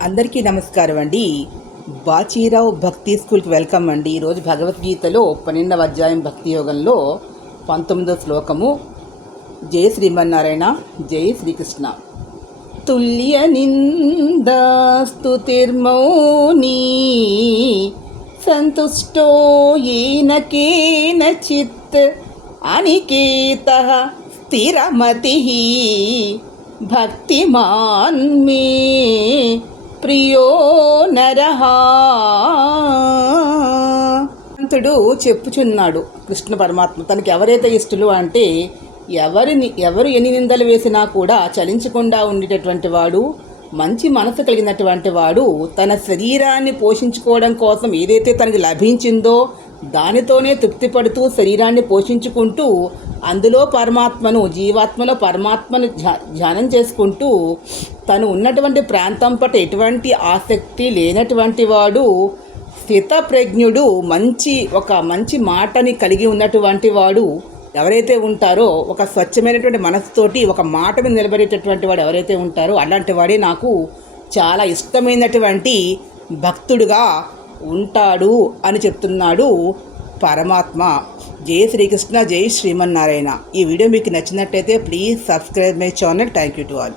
అందరికీ నమస్కారం అండి. బాచీరావు భక్తి స్కూల్కి వెల్కమ్ అండి. ఈరోజు భగవద్గీతలో 12వ అధ్యాయం భక్తి యోగంలో 19వ శ్లోకము. జై శ్రీమన్నారాయణ, జై శ్రీకృష్ణ. తుల్య నిందాస్తుతిర్మౌని సంతుష్టో ఏన కేనచిత్ అనికేతః స్థిరమతిః భక్తిమాన్ మే ప్రియో నరః. అంతుడు చెప్పుచున్నాడు కృష్ణ పరమాత్మ తనకి ఎవరైతే ఇష్టలు అంటే ఎవరు ఎన్ని నిందలు వేసినా కూడా చలించకుండా ఉండేటటువంటి వాడు, మంచి మనసు కలిగినటువంటి వాడు, తన శరీరాన్ని పోషించుకోవడం కోసం ఏదైతే తనకి లభించిందో దానితోనే తృప్తిపడుతూ శరీరాన్ని పోషించుకుంటూ అందులో పరమాత్మను, జీవాత్మలో పరమాత్మను ధ్యానం చేసుకుంటూ తను ఉన్నటువంటి ప్రాంతం పట్ల ఎటువంటి ఆసక్తి లేనటువంటి వాడు, స్థితప్రజ్ఞుడు, ఒక మంచి మాటని కలిగి ఉన్నటువంటి వాడు ఎవరైతే ఉంటారో, ఒక స్వచ్ఛమైనటువంటి మనసుతోటి ఒక మాట మీద నిలబడేటటువంటి వాడు ఎవరైతే ఉంటారో అలాంటి వాడే నాకు చాలా ఇష్టమైనటువంటి భక్తుడుగా ఉంటాడు అని చెప్తున్నాడు పరమాత్మ. జై శ్రీకృష్ణ, జై శ్రీమన్నారాయణ. ఈ వీడియో మీకు నచ్చినట్టయితే please subscribe my channel. Thank you to all.